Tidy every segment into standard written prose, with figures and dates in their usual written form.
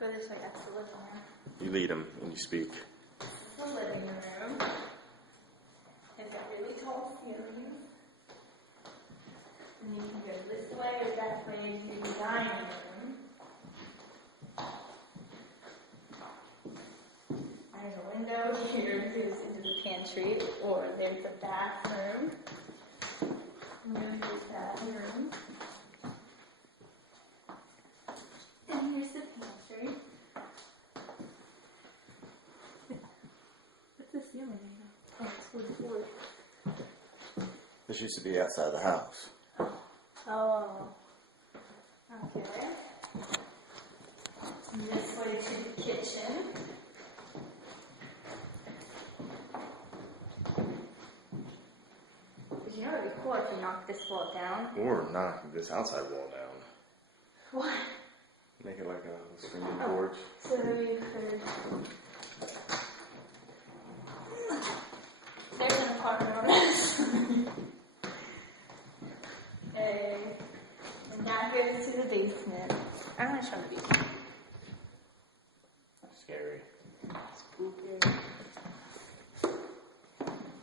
Go this way, that's the living room. You lead them and you speak. The living room. It's got really tall ceilings. And you can go this way or that way to the dining room. There's a window here that goes into the pantry, or there's the bathroom. And there's the bathroom. And here's the pantry. What's the ceiling made of? Oh, it's for the floor. This used to be outside the house. Oh. Okay. And this way to the kitchen. But you know it'd be cool if we knocked this wall down. Or knock this outside wall down. What? Make it like a swinging porch. So you could. There's an apartment on this. Okay. And that goes to the basement. I'm not showing the basement. Scary. Spooky.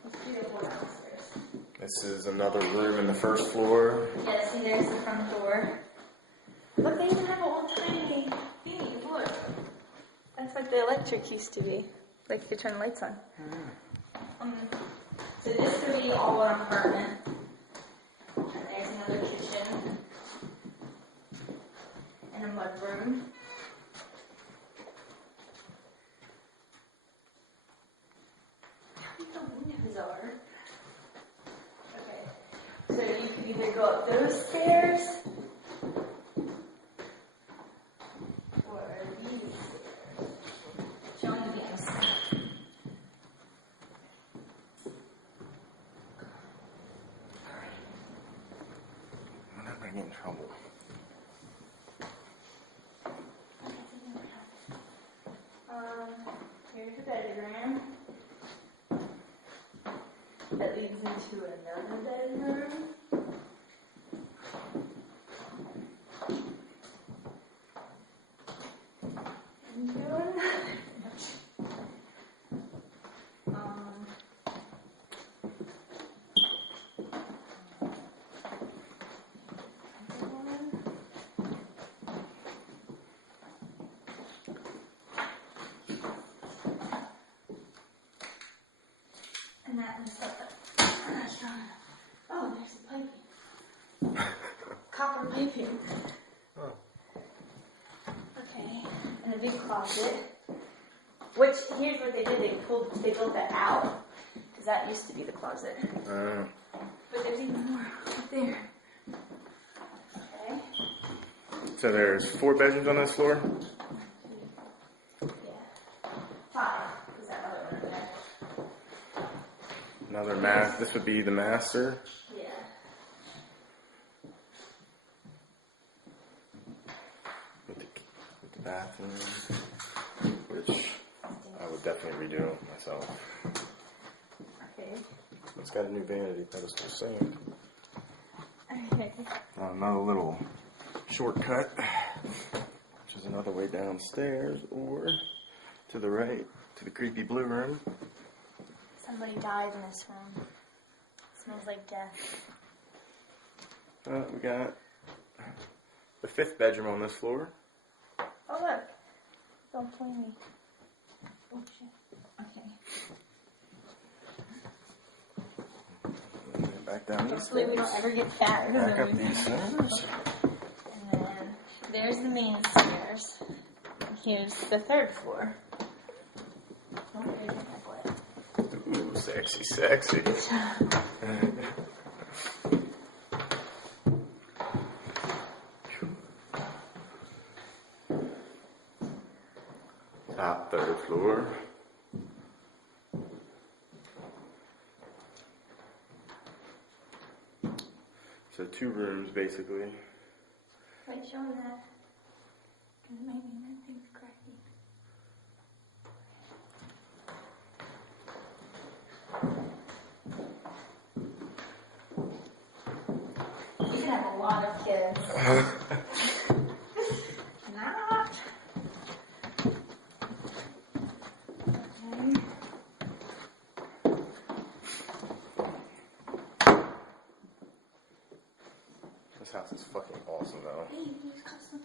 Let's do the whole downstairs. This is another room in the first floor. Yeah, see, there's the front door. Look, they even have a little tiny thingy. Look. That's like the electric used to be. Like you could turn the lights on. So this could be all one apartment. And there's another kitchen. And a mudroom. How big the windows are. Okay. So you could either go up those stairs or these stairs. Show them the views. I'm not going to get in trouble. Here's the bedroom. That leads into another bedroom. And go another. And that was oh, there's the piping. Copper piping. Oh. Okay. And a big closet. Which, here's what they did. They built that out. Because that used to be the closet. But there's even more up there. Okay. So there's 4 bedrooms on this floor? Yeah. 5. Is that other one over there? Another this would be the master. Yeah. With the bathroom, which I would definitely redo myself. Okay. It's got a new vanity pedestal sink. Okay. Another little shortcut, which is another way downstairs, or to the right, to the creepy blue room. Somebody died in this room. It smells like death. We got the 5th bedroom on this floor. Oh, look. Don't play me. Oh, shit. Okay. Back down these Hopefully we don't ever get fat. Back up these stairs. And then there's the main stairs. Here's the 3rd floor. Oh, there's my boy. Ooh, sexy, sexy. Top 3rd floor. So 2 rooms, basically. Wait, show me that. Maybe that thing's cracking. You can have a lot of kids. Not. though. Hey, you use custom